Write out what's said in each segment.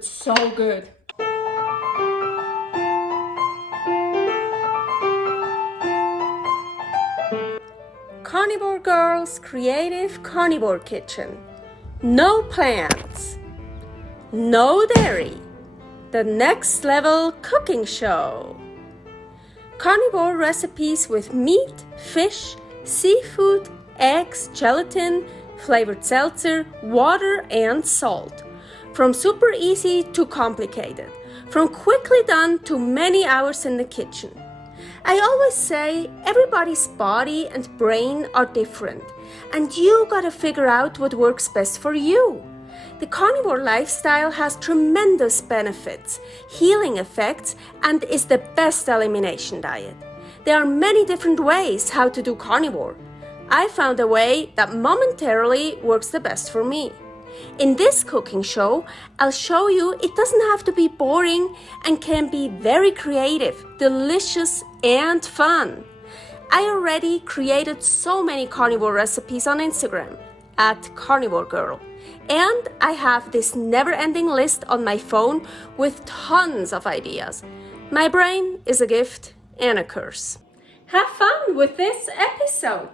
tasted so good. Carnivore Girl's Creative Carnivore Kitchen. No plants, no dairy, the next level cooking show. Carnivore recipes with meat, fish, seafood, eggs, gelatin, flavored seltzer, water, and salt. From super easy to complicated, from quickly done to many hours in the kitchen. I always say everybody's body and brain are different, and you gotta figure out what works best for you. The carnivore lifestyle has tremendous benefits, healing effects, and is the best elimination diet. There are many different ways how to do carnivore. I found a way that momentarily works the best for me. In this cooking show, I'll show you it doesn't have to be boring and can be very creative, delicious, and fun. I already created so many carnivore recipes on Instagram at Carnivore Girl, and I have this never-ending list on my phone with tons of ideas. My brain is a gift and a curse. Have fun with this episode!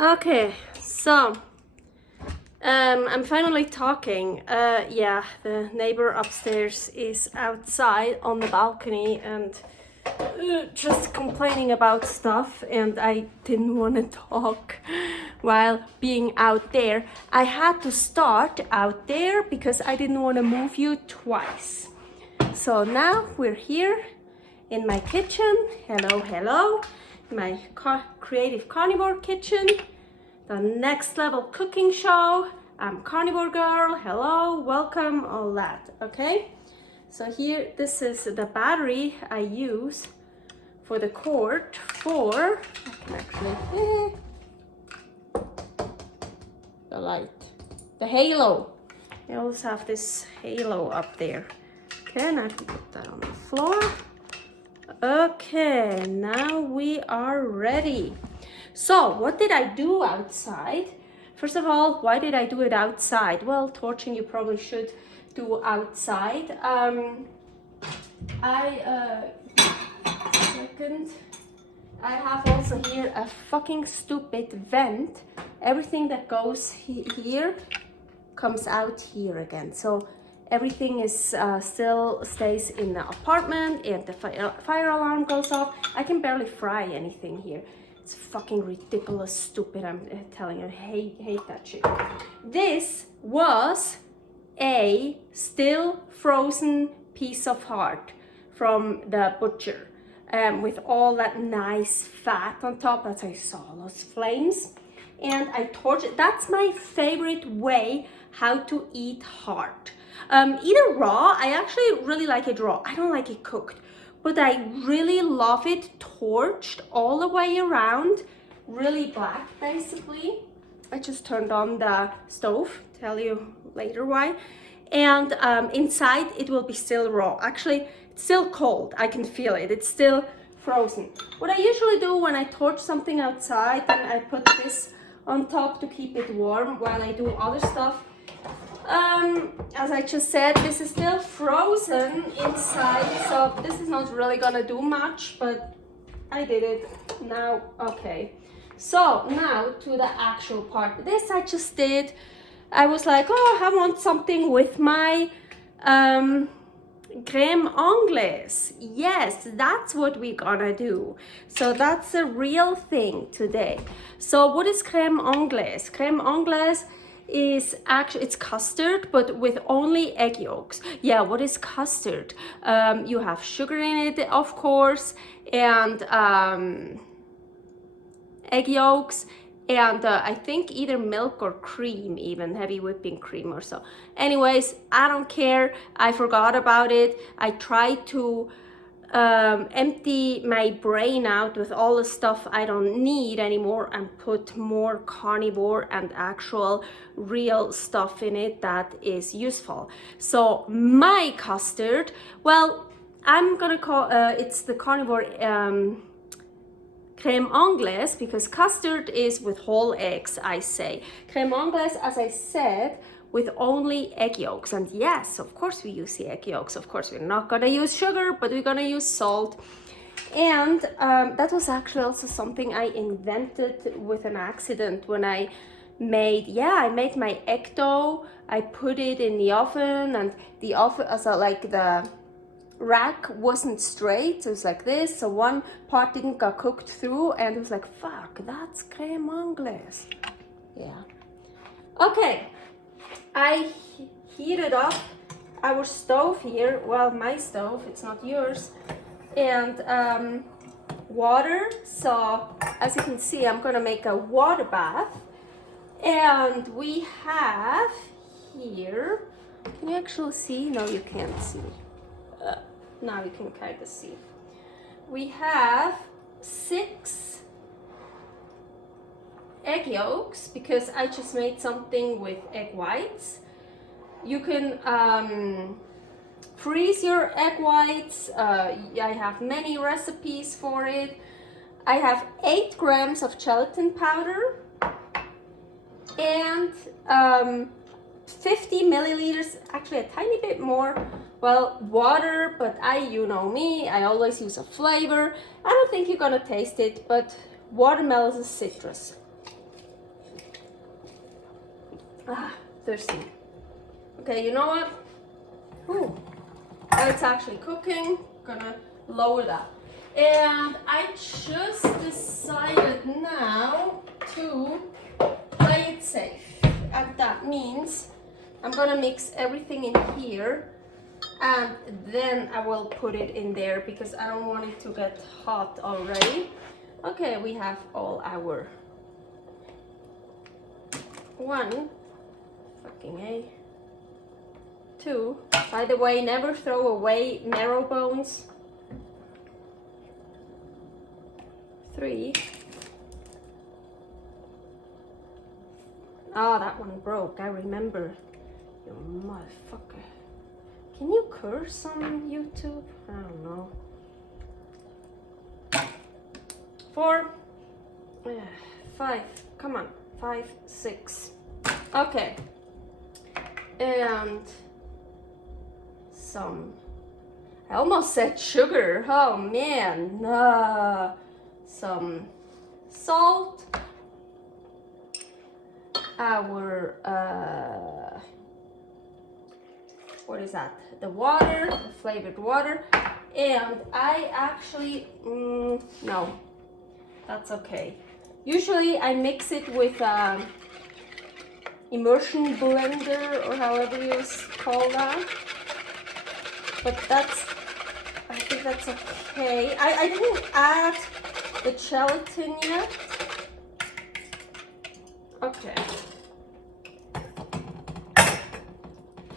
Okay, so I'm finally talking. Yeah, the neighbor upstairs is outside on the balcony and just complaining about stuff, and I didn't want to talk while being out there. I had to start out there because I didn't want to move you twice. So now we're here in my kitchen. Hello, hello. my creative carnivore kitchen, the next level cooking show. I'm carnivore girl, hello, welcome, all that, okay? So here, this is the battery I use for the cord for, I can actually, the light, the halo. I also have this halo up there. Okay, and I can put that on the floor. Okay, now we are ready. So, what did I do outside? First of all, why did I do it outside? Well, torching you probably should do outside. I have also here a fucking stupid vent. Everything that goes here comes out here again. So everything is still stays in the apartment, and the fire alarm goes off. I can barely fry anything here. It's fucking ridiculous, stupid. I'm telling you, I hate that shit. This was a still frozen piece of heart from the butcher, with all that nice fat on top. That's how you saw those flames. And I torched it. That's my favorite way how to eat heart. Either raw, I actually really like it raw. I don't like it cooked, but I really love it torched all the way around, really black basically. I just turned on the stove, tell you later why. And inside it will be still raw. Actually, it's still cold, I can feel it, it's still frozen. What I usually do when I torch something outside, then I put this on top to keep it warm while I do other stuff. As I just said, this is still frozen inside, so this is not really gonna do much, but I did it now. Okay, so now to the actual part. This I just did. I was like, oh, I want something with my crème anglaise. Yes, that's what we're gonna do. So that's a real thing today. So what is crème anglaise? Crème anglaise is actually, it's custard, but with only egg yolks. Yeah, what is custard? You have sugar in it, of course, and egg yolks, and I think either milk or cream, even heavy whipping cream or so. Anyways, I don't care. I forgot about it. I tried to empty my brain out with all the stuff I don't need anymore and put more carnivore and actual real stuff in it that is useful. So my custard, well, I'm gonna call it's the carnivore crème anglaise, because custard is with whole eggs, I say. Crème anglaise, as I said, with only egg yolks. And yes, of course we use the egg yolks. Of course, we're not gonna use sugar, but we're gonna use salt. And that was actually also something I invented with an accident when I made my egg dough. I put it in the oven, and the oven, like the rack wasn't straight, so it was like this, so one part didn't get cooked through, and it was like, fuck, that's crème anglaise. Yeah. Okay, I heated up our stove here, well, my stove, it's not yours, and water. So as you can see, I'm gonna make a water bath, and we have here, can you actually see? No, you can't see. Now you can kind of see. We have 6 egg yolks, because I just made something with egg whites. You can freeze your egg whites. I have many recipes for it. I have 8 grams of gelatin powder and 50 milliliters, actually a tiny bit more, well, water, but you know me, I always use a flavor. I don't think you're gonna taste it, but watermelon is citrus. Thirsty. Okay, you know what? Ooh, now it's actually cooking. Gonna lower that. And I just decided now to play it safe. And that means I'm gonna mix everything in here, and then I will put it in there, because I don't want it to get hot already. Okay, we have all our one, fucking A, two. By the way, never throw away marrow bones. 3. Oh, that one broke, I remember. You motherfucker. Can you curse on YouTube? I don't know. 4, 5, come on, 5, 6. Okay. And some, I almost said sugar, oh man. Some salt. Our, what is that? The water, the flavored water. And I actually, no, that's okay. Usually I mix it with immersion blender or however you call that. But that's, I think that's okay. I didn't add the gelatin yet. Okay.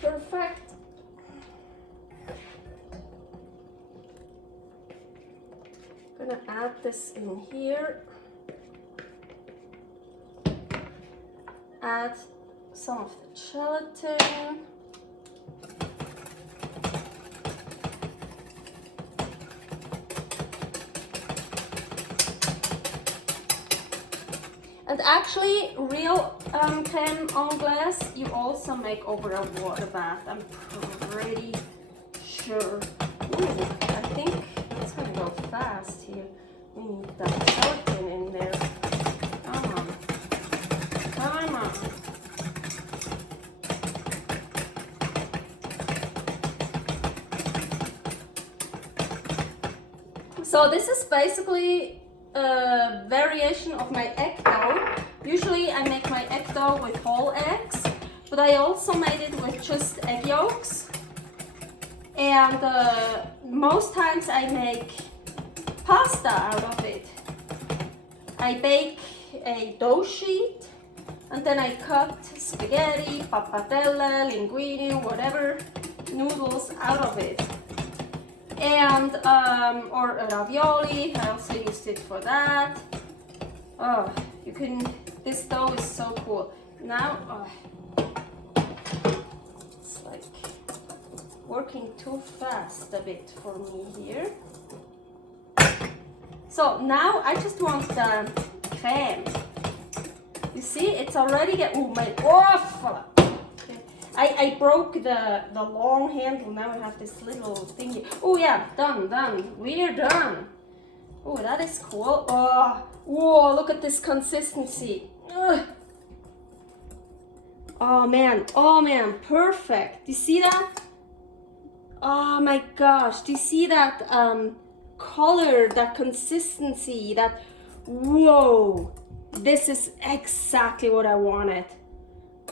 Perfect. Gonna add this in here. Add some of the gelatin. And actually, real creme anglaise you also make over a water bath. I'm pretty sure. Ooh, I think it's gonna go fast here. We need that gelatin in there. Come on. Come on. So this is basically a variation of my egg dough. Usually I make my egg dough with whole eggs, but I also made it with just egg yolks. And most times I make pasta out of it. I bake a dough sheet and then I cut spaghetti, pappardelle, linguine, whatever noodles out of it. And or ravioli, I also used it for that. Oh, you can, this dough is so cool. Now, it's like working too fast a bit for me here. So now I just want the creme. You see, it's already getting, oh my, oh, I broke the long handle. Now I have this little thingy. Oh yeah, done. We're done. Oh, that is cool. Oh, whoa, look at this consistency. Ugh. Oh man, perfect. Do you see that? Oh my gosh, do you see that color, that consistency, that, whoa. This is exactly what I wanted.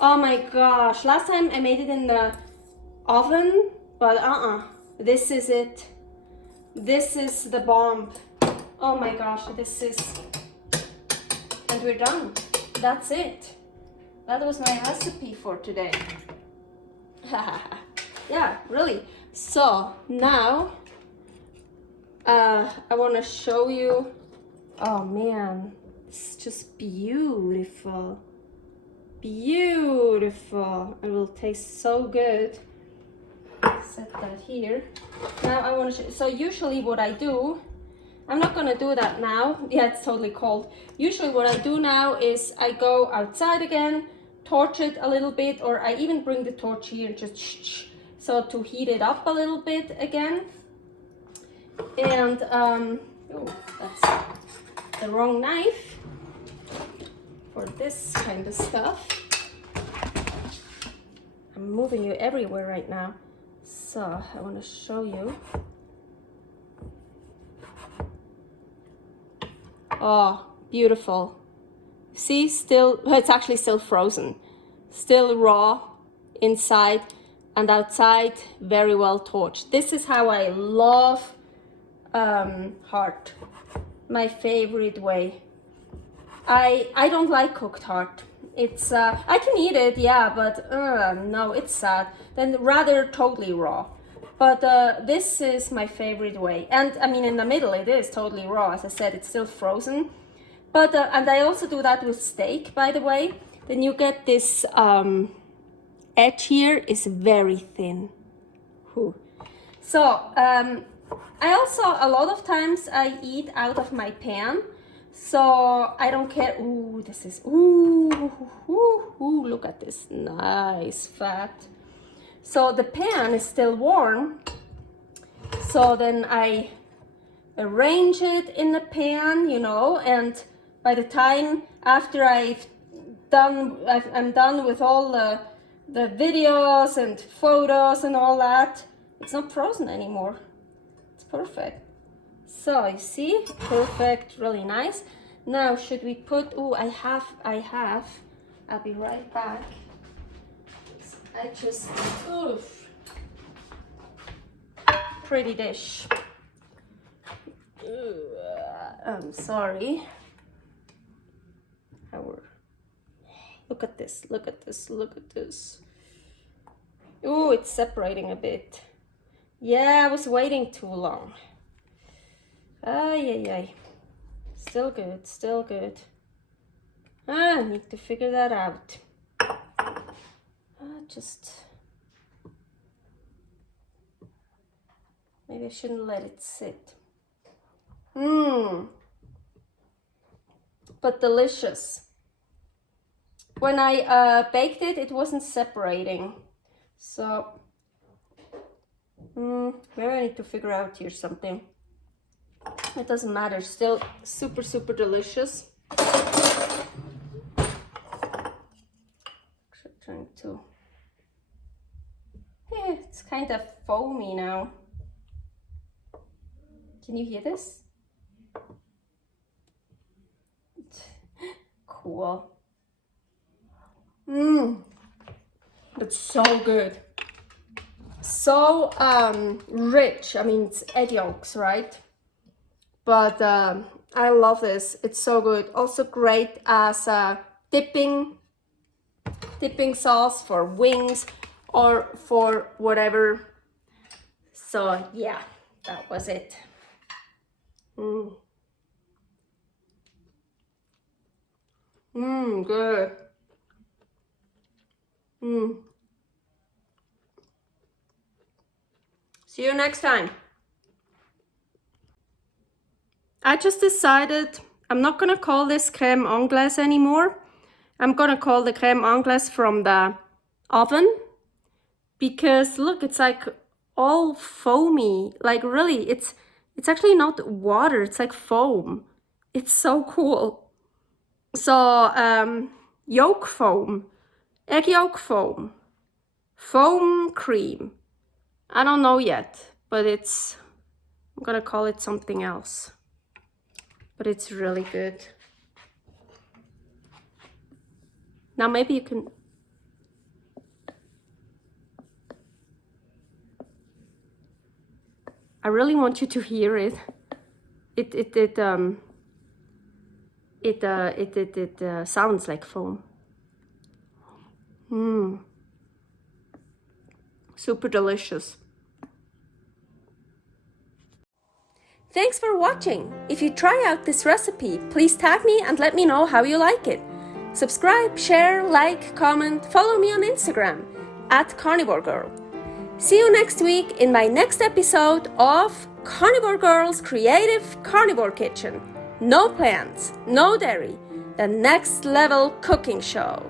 Oh my gosh, last time I made it in the oven, but this is it. This is the bomb. Oh my gosh, this is, and we're done. That's it. That was my recipe for today. Yeah, really. So now I want to show you. Oh man, it's just beautiful. Beautiful. It will taste so good. Set that here. Now I want to show, so usually what I do, I'm not going to do that now. Yeah, it's totally cold. Usually what I do now is I go outside again, torch it a little bit, or I even bring the torch here and just so to heat it up a little bit again. And oh, that's the wrong knife for this kind of stuff. I'm moving you everywhere right now, so I want to show you. Oh, beautiful. See, still, well, it's actually still frozen, still raw inside, and outside very well torched. This is how I love heart my favorite way. I don't like cooked hard. It's I can eat it, yeah, but no, it's sad. Then rather totally raw. But this is my favorite way. And I mean, in the middle it is totally raw. As I said, it's still frozen. But and I also do that with steak, by the way. Then you get this edge here is very thin. Whew. So I also, a lot of times I eat out of my pan. So I don't care. Ooh, this is, look at this nice fat. So the pan is still warm. So then I arrange it in the pan, you know, and by the time after I'm done with all the videos and photos and all that, it's not frozen anymore. It's perfect. So you see, perfect, really nice. Now should we put, I have, I'll be right back. I just, pretty dish. I'm sorry. Look at this, look at this, look at this. Ooh, it's separating a bit. Yeah, I was waiting too long. Ay. Still good, still good. I need to figure that out. Maybe I shouldn't let it sit. But delicious. When I baked it, it wasn't separating. So, maybe I need to figure out here something. It doesn't matter, still super, super delicious. Trying to, yeah, it's kind of foamy now. Can you hear this? Cool. It's so good. So rich. I mean, it's egg yolks, right? But I love this. It's so good. Also great as a dipping sauce for wings or for whatever. So yeah, that was it. Good. See you next time. I just decided I'm not gonna call this crème anglaise anymore. I'm gonna call the crème anglaise from the oven, because look, it's like all foamy. Like really, it's actually not water, it's like foam. It's so cool. So yolk foam, egg yolk foam, foam cream. I don't know yet, but I'm gonna call it something else. But it's really good. Now maybe you can, I really want you to hear it. It sounds like foam. Super delicious. Thanks for watching. If you try out this recipe, please tag me and let me know how you like it. Subscribe, share, like, comment, follow me on Instagram @CarnivoreGirl. See you next week in my next episode of Carnivore Girl's Creative Carnivore Kitchen. No plants, no dairy, the next level cooking show.